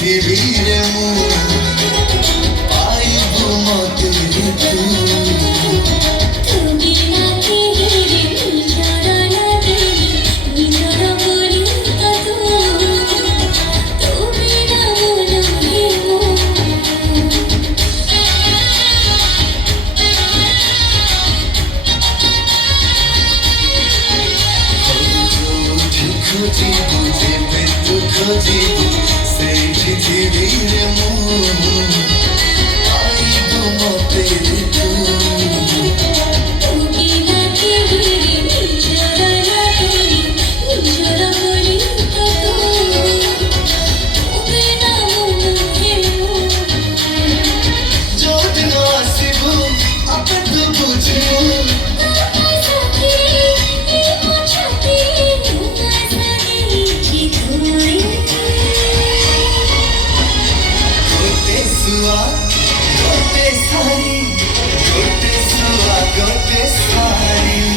পৃথিবীর পাইব মতের তুমি নাকি নিজরা লাগে নিজর করি কত তুমি না মনে খুঁজিব যেবে তো খুঁজিব সেই পৃথিবীর পাইব মতের তুমি নাকি নিজরা লাগে নিজর করি কত তুমি না মনে যদিন আসিব আপে তো বুঝিব Gote suwa, gote sari